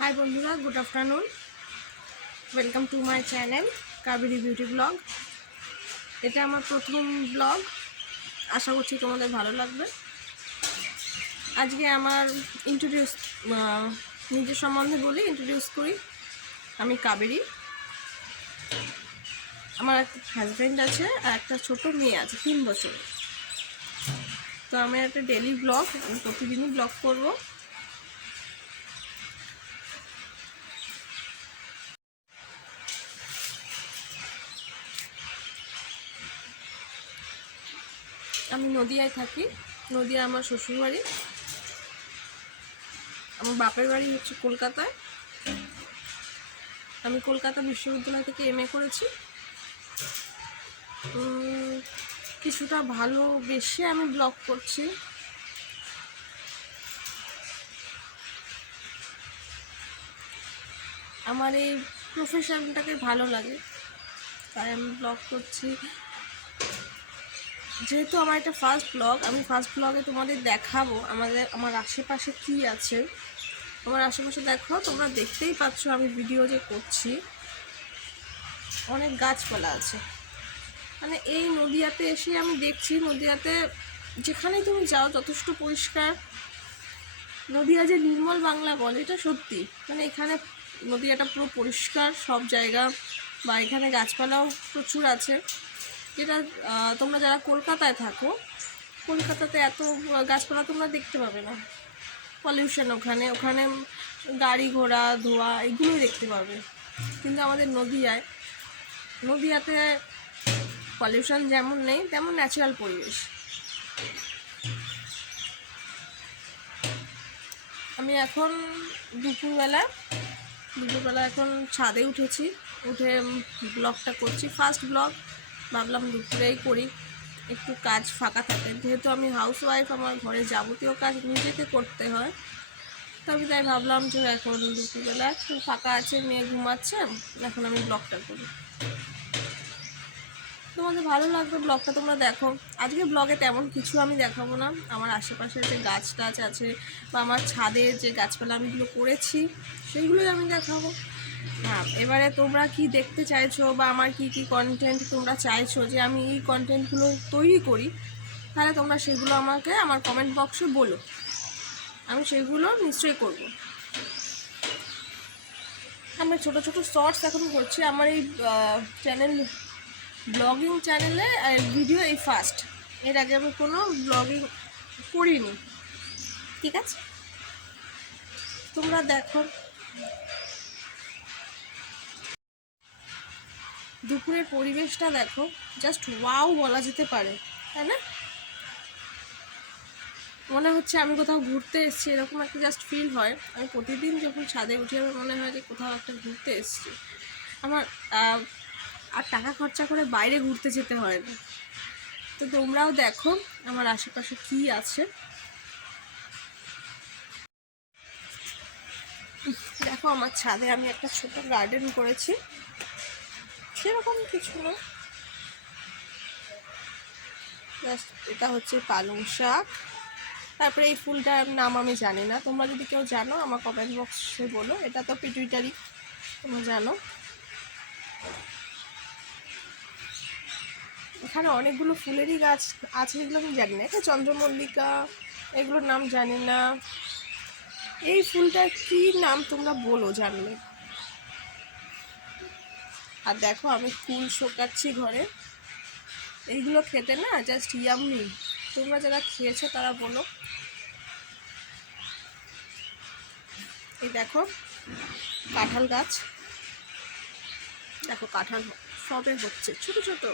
High বন্ধুরা, good afternoon. Welcome to my channel Kaberi beauty blog. এটা আমার প্রথম ব্লগ, আশা করছি তোমাদের ভালো লাগবে। আজকে আমার নিজের সম্বন্ধে বলি, ইন্ট্রোডিউস করি। আমি কাবেরী, আমার একটা হাজব্যান্ড আছে আর একটা ছোট মেয়ে আছে 3 বছর। তো আমি একটা ডেলি ব্লগ, আমি প্রতিদিনই ব্লগ করবো। আমি নদিয়ায় থাকি। নদিয়া আমার শ্বশুরবাড়ি। আমার বাপের বাড়ি হচ্ছে কলকাতায়। আমি কলকাতা বিশ্ববিদ্যালয় থেকে MA করেছি। কিছুটা ভালোবেসে আমি ব্লগ করছি। আমার এই প্রফেশনটাকে ভালো লাগে, তাই আমি ব্লগ করছি। যেহেতু আমার এটা ফার্স্ট ব্লগ, আমি ফার্স্ট ব্লগে তোমাদের দেখাবো আমার আশেপাশে কি আছে। আমার আশেপাশে দেখো, তোমরা দেখতেই পাচ্ছ আমি ভিডিও যে করছি, অনেক গাছপালা আছে। মানে এই নদিয়াতে এসে আমি দেখছি, নদিয়াতে যেখানেই তুমি যাও যথেষ্ট পরিষ্কার। নদিয়া যে নির্মল বাংলা বলে, এটা সত্যি। মানে এখানে নদিয়াটা পুরো পরিষ্কার সব জায়গা, বা এখানে গাছপালাও প্রচুর আছে। যেটা তোমরা যারা কলকাতায় থাকো, কলকাতাতে এত গাছপালা তোমরা দেখতে পাবে না। পলিউশন, ওখানে গাড়ি ঘোড়া ধোঁয়া এগুলোই দেখতে পাবে। কিন্তু আমাদের নদিয়াতে পলিউশন যেমন নেই, তেমন ন্যাচারাল পরিবেশ। আমি এখন দুপুরবেলা এখন ছাদে উঠেছি, উঠে ব্লগটা করছি। ফার্স্ট ব্লগ, ভাবলাম দুপুরেই করি, একটু কাজ ফাঁকা থাকে। যেহেতু আমি হাউসওয়াইফ, আমার ঘরে যাবতীয় কাজ নিজেকে করতে হয়। তো আমি তাই ভাবলাম যে এখন দুপুরবেলা একটু ফাঁকা আছে, মেয়ে ঘুমাচ্ছে, এখন আমি ব্লগটা করি। তোমাদের ভালো লাগবে ব্লগটা, তোমরা দেখো। আজকে ব্লগে তেমন কিছু আমি দেখাবো না। আমার আশেপাশে যে গাছ টাছ আছে, বা আমার ছাদে যে গাছপালা আমিগুলো করেছি, সেইগুলোই আমি দেখাবো। হ্যাঁ, এবারে তোমরা কি দেখতে চাইছো, বা আমার কি কি কন্টেন্ট তোমরা চাইছো যে আমি এই কন্টেন্টগুলো তৈরি করি, তাহলে তোমরা সেগুলো আমাকে আমার কমেন্ট বক্সে বলো, আমি সেগুলো নিশ্চয়ই করব। আমরা ছোট ছোট শর্টস এখন করছি। আমার এই ব্লগিং চ্যানেলে ভিডিও এই ফার্স্ট। এর আগে আমি কোনো ব্লগিং করিনি, ঠিক আছে? তোমরা দেখো, দুপুরের পরিবেশটা দেখো, জাস্ট ওয়াও বলা যেতে পারে, তাই না? মনে হচ্ছে আমি কোথাও ঘুরতে এসেছি, এরকম একটা জাস্ট ফিল হয়। আমি প্রতিদিন যখন ছাদে উঠি, আমার মনে হয় যে কোথাও একটা ঘুরতে এসেছি। আমার আর টাকা খরচা করে বাইরে ঘুরতে যেতে হয় না। তো তোমরাও দেখো আমার আশেপাশে কি আছে। দেখো, আমার ছাদে আমি একটা ছোট গার্ডেন করেছি, সেরকম কিছু না। এটা হচ্ছে পালং শাক। তারপরে এই ফুলটার নাম আমি জানি না, তোমরা যদি কেউ জানো আমার কমেন্ট বক্সে বলো। এটা তো পিটুইটারি, তোমরা জানো। এখানে অনেকগুলো ফুলেরই গাছ আছে, এগুলো আমি জানি না। এটা চন্দ্রমল্লিকা, এগুলোর নাম জানি না। এই ফুলটার কি নাম তোমরা বলো জানলে। আর দেখো, আমি ফুল শোকাচ্ছি ঘরে। এইগুলো খেতে না জাস্ট ইয়াম্মি। তোমরা যারা খেয়েছো তারা বলো। এই দেখো কাঁঠাল গাছ, দেখো কাঁঠাল সবে হচ্ছে ছোট ছোট।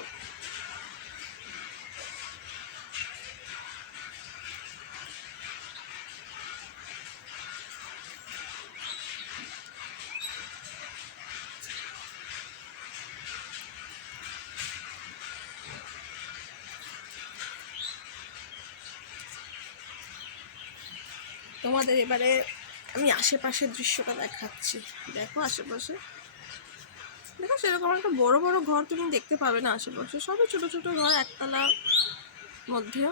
তোমাদের এবারে আমি আশেপাশের দৃশ্যটা দেখাচ্ছি। দেখো আশেপাশে, দেখো সেরকম একটা বড় বড় ঘর তুমি দেখতে পাবে না আশেপাশে, সবই ছোট ছোট ঘর, একতলার মধ্যে।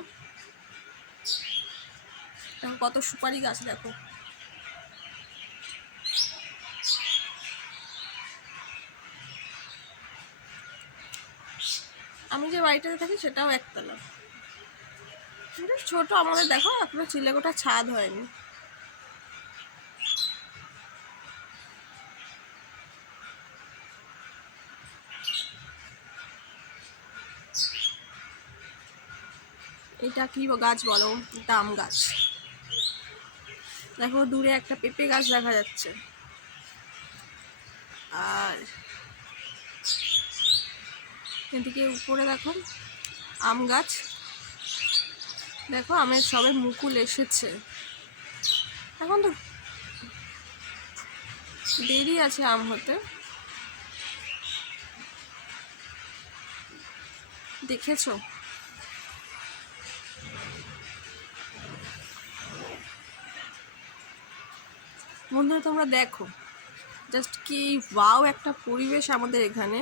দেখো কত সুপারি গাছ, দেখো আমি যে বাড়িটাতে থাকি সেটাও একতলা, ছোট। আমাদের দেখো এখনো চিলেকোঠা ছাদ হয়নি। এটা কি গাছ বলো? এটা আম গাছ। দেখো দূরে একটা পেঁপে গাছ দেখা যাচ্ছে, আর এদিকে উপরে দেখো আম গাছ। দেখো আমের সবে মুকুল এসেছে, এখন তো দেরি আছে আম হতে। দেখেছো? বন্ধুরা তোমরা দেখো, জাস্ট কি ওয়াও একটা পরিবেশ আমাদের এখানে।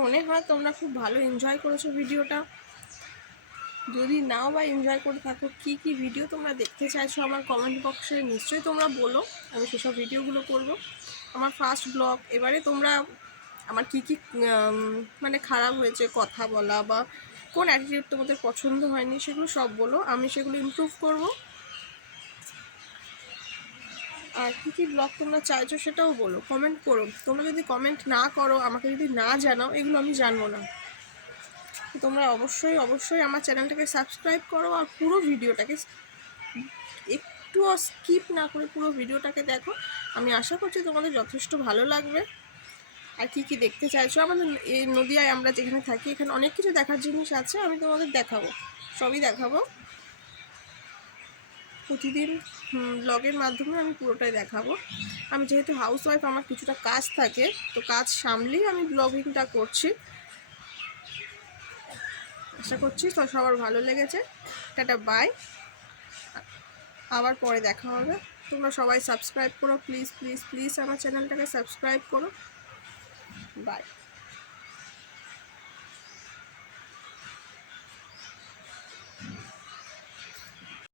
মনে হয় তোমরা খুব ভালো এনজয় করেছো ভিডিওটা। যদি নাও বা এনজয় করে থাকো, কি কি ভিডিও তোমরা দেখতে চাইছো আমার কমেন্ট বক্সে নিশ্চয়ই তোমরা বলো, আমি সেসব ভিডিওগুলো করব। আমার ফার্স্ট ব্লগ, এবারে তোমরা আমার কি কি মানে খারাপ হয়েছে কথা বলা বা কোন অ্যাটিটিউড তোমাদের পছন্দ হয়নি সেগুলো সব বলো, আমি সেগুলো ইমপ্রুভ করব। আর কী কী ব্লগ তোমরা চাইছো সেটাও বলো, কমেন্ট করো। তোমরা যদি কমেন্ট না করো, আমাকে যদি না জানাও, এগুলো আমি জানবো না। তোমরা অবশ্যই অবশ্যই আমার চ্যানেলটাকে সাবস্ক্রাইব করো, আর পুরো ভিডিওটাকে একটুও স্কিপ না করে পুরো ভিডিওটাকে দেখো। আমি আশা করছি তোমাদের যথেষ্ট ভালো লাগবে। আর কি কি দেখতে চাইছো, আমাদের এই নদিয়ায় আমরা যেখানে থাকি এখানে অনেক কিছু দেখার জিনিস আছে, আমি তোমাদের দেখাবো, সবই দেখাবো প্রতিদিন ব্লগের মাধ্যমে আমি পুরোটাই দেখাবো। আমি যেহেতু হাউসওয়াইফ, আমার কিছুটা কাজ থাকে, তো কাজ সামলেই আমি ব্লগিংটা করছি। আশা করছি তো সবার ভালো লেগেছে। টাটা, বাই, আবার পরে দেখা হবে। তোমরা সবাই সাবস্ক্রাইব করো, প্লিজ প্লিজ প্লিজ আমার চ্যানেলটাকে সাবস্ক্রাইব করো। বাই।